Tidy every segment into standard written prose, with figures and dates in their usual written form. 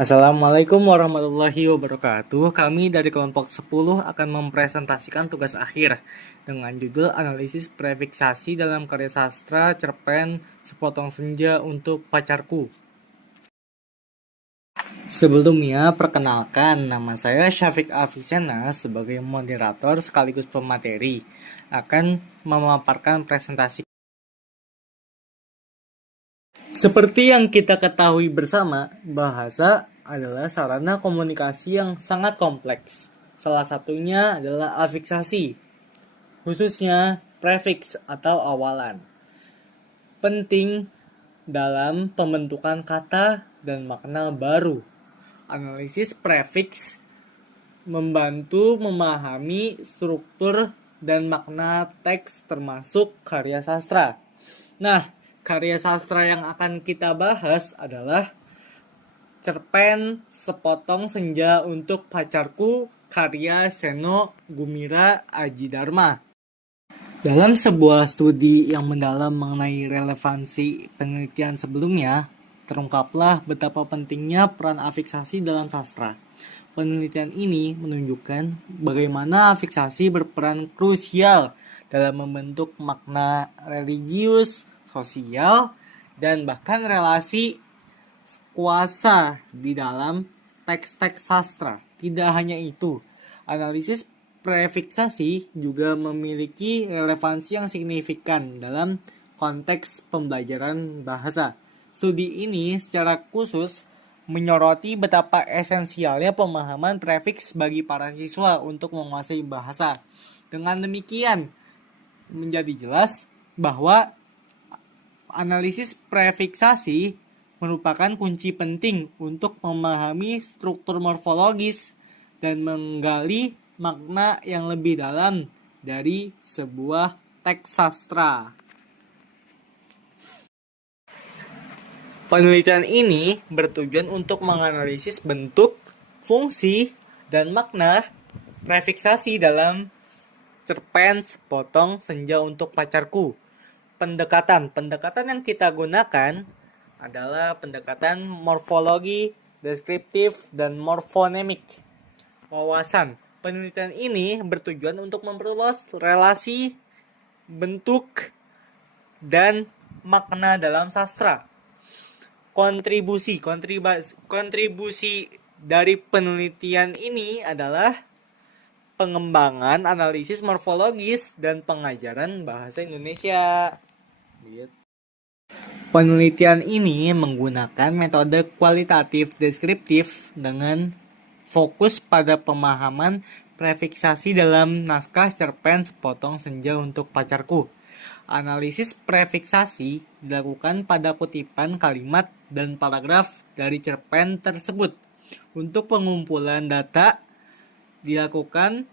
Assalamualaikum warahmatullahi wabarakatuh. Kami dari kelompok 10 akan mempresentasikan tugas akhir dengan judul analisis prefiksasi dalam karya sastra cerpen Sepotong Senja untuk Pacarku. Sebelumnya, perkenalkan, nama saya Syafiq Afisena sebagai moderator sekaligus pemateri akan memaparkan presentasi. Seperti yang kita ketahui bersama, bahasa adalah sarana komunikasi yang sangat kompleks. Salah satunya adalah afiksasi, khususnya prefiks atau awalan. Penting dalam pembentukan kata dan makna baru. Analisis prefiks membantu memahami struktur dan makna teks termasuk karya sastra. Nah, karya sastra yang akan kita bahas adalah cerpen Sepotong Senja untuk Pacarku karya Seno Gumira Aji Dharma. Dalam sebuah studi yang mendalam mengenai relevansi penelitian sebelumnya, terungkaplah betapa pentingnya peran afiksasi dalam sastra. Penelitian ini menunjukkan bagaimana afiksasi berperan krusial dalam membentuk makna religius, sosial, dan bahkan relasi kuasa di dalam teks-teks sastra. Tidak hanya itu, analisis prefiksasi juga memiliki relevansi yang signifikan dalam konteks pembelajaran bahasa. Studi ini secara khusus menyoroti betapa esensialnya pemahaman prefiks bagi para siswa untuk menguasai bahasa. Dengan demikian, menjadi jelas bahwa analisis prefiksasi merupakan kunci penting untuk memahami struktur morfologis dan menggali makna yang lebih dalam dari sebuah teks sastra. Penelitian ini bertujuan untuk menganalisis bentuk, fungsi, dan makna prefiksasi dalam cerpen Sepotong Senja untuk Pacarku. Pendekatan yang kita gunakan adalah pendekatan morfologi, deskriptif, dan morfonemik. Wawasan penelitian ini bertujuan untuk memperluas relasi, bentuk, dan makna dalam sastra. Kontribusi dari penelitian ini adalah pengembangan analisis morfologis dan pengajaran bahasa Indonesia. Penelitian ini menggunakan metode kualitatif deskriptif dengan fokus pada pemahaman prefiksasi dalam naskah cerpen Sepotong Senja untuk Pacarku. Analisis prefiksasi dilakukan pada kutipan kalimat dan paragraf dari cerpen tersebut. Untuk pengumpulan data, dilakukan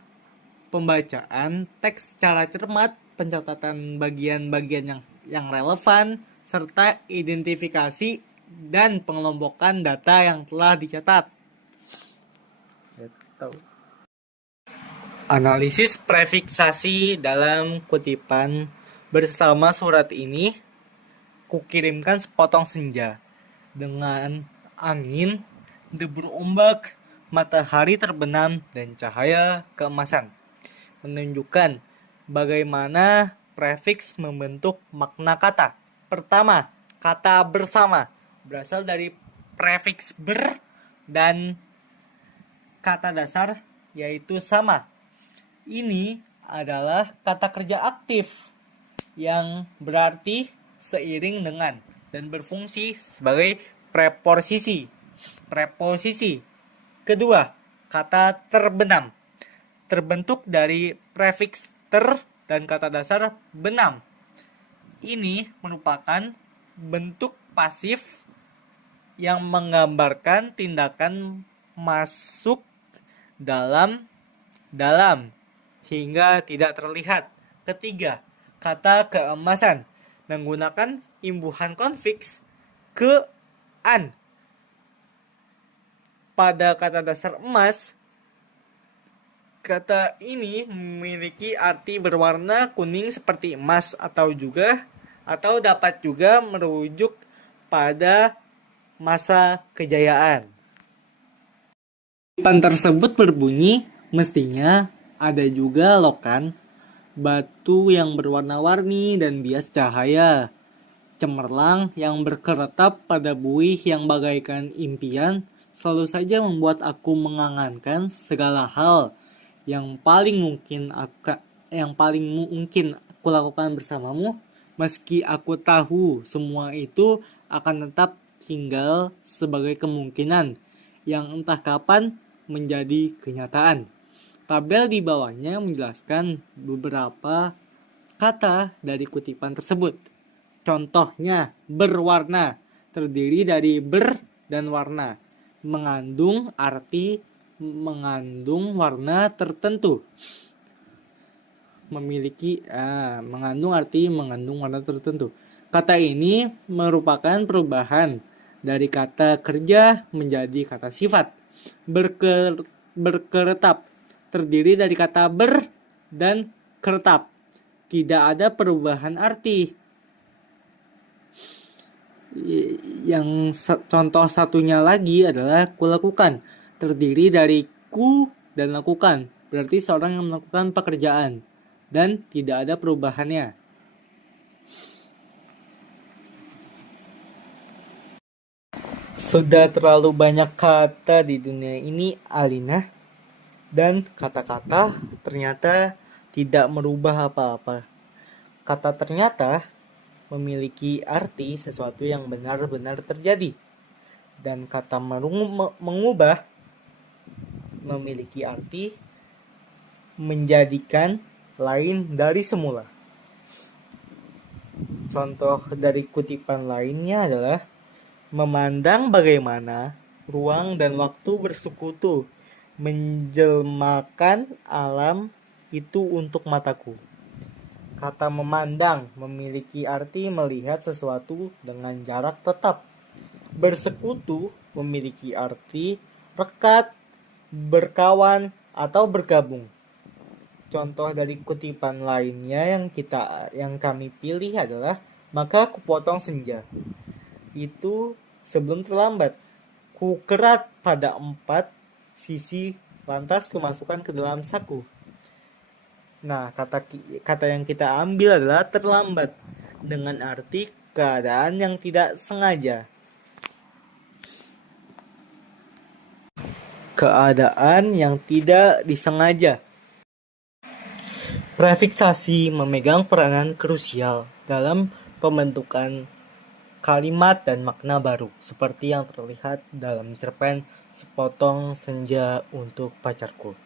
pembacaan teks secara cermat, pencatatan bagian-bagian yang relevan, serta identifikasi dan pengelompokan data yang telah dicatat. Analisis prefiksasi dalam kutipan bersama surat ini kukirimkan sepotong senja dengan angin, debur ombak, matahari terbenam, dan cahaya keemasan, menunjukkan bagaimana prefiks membentuk makna kata. Pertama, kata bersama berasal dari prefiks ber dan kata dasar yaitu sama. Ini adalah kata kerja aktif yang berarti seiring dengan dan berfungsi sebagai preposisi. Kedua, kata terbenam terbentuk dari prefiks ter dan kata dasar benam. Ini merupakan bentuk pasif yang menggambarkan tindakan masuk dalam hingga tidak terlihat. Ketiga, kata keemasan menggunakan imbuhan konfiks ke-an pada kata dasar emas. Kata ini memiliki arti berwarna kuning seperti emas atau dapat juga merujuk pada masa kejayaan. Kutipan tersebut berbunyi, mestinya ada juga lokan batu yang berwarna-warni dan bias cahaya, cemerlang yang berkeretap pada buih yang bagaikan impian, selalu saja membuat aku mengangankan segala hal yang paling mungkin aku lakukan bersamamu, meski aku tahu semua itu akan tetap tinggal sebagai kemungkinan yang entah kapan menjadi kenyataan. Tabel di bawahnya menjelaskan beberapa kata dari kutipan tersebut. Contohnya, berwarna terdiri dari ber dan warna, mengandung warna tertentu. Mengandung warna tertentu. Kata ini merupakan perubahan dari kata kerja menjadi kata sifat. Berkeretap terdiri dari kata ber dan keretap. Tidak ada perubahan arti. Yang contoh satunya lagi adalah kulakukan, terdiri dari ku dan lakukan, berarti seorang yang melakukan pekerjaan dan tidak ada perubahannya. Sudah terlalu banyak kata di dunia ini, Alina, dan kata-kata ternyata tidak merubah apa-apa. Kata ternyata memiliki arti sesuatu yang benar-benar terjadi, dan kata mengubah memiliki arti menjadikan lain dari semula. Contoh dari kutipan lainnya adalah memandang bagaimana ruang dan waktu bersekutu menjelmakan alam itu untuk mataku. Kata memandang memiliki arti melihat sesuatu dengan jarak tetap. Bersekutu memiliki arti rekat, berkawan, atau bergabung. Contoh dari kutipan lainnya yang kami pilih adalah maka kupotong senja. Itu sebelum terlambat. Ku kerat pada 4 sisi, lantas kumasukkan ke dalam saku. Nah, kata yang kita ambil adalah terlambat, dengan arti keadaan yang tidak sengaja. Keadaan yang tidak disengaja. Prefiksasi memegang peranan krusial dalam pembentukan kalimat dan makna baru, seperti yang terlihat dalam cerpen Sepotong Senja untuk Pacarku.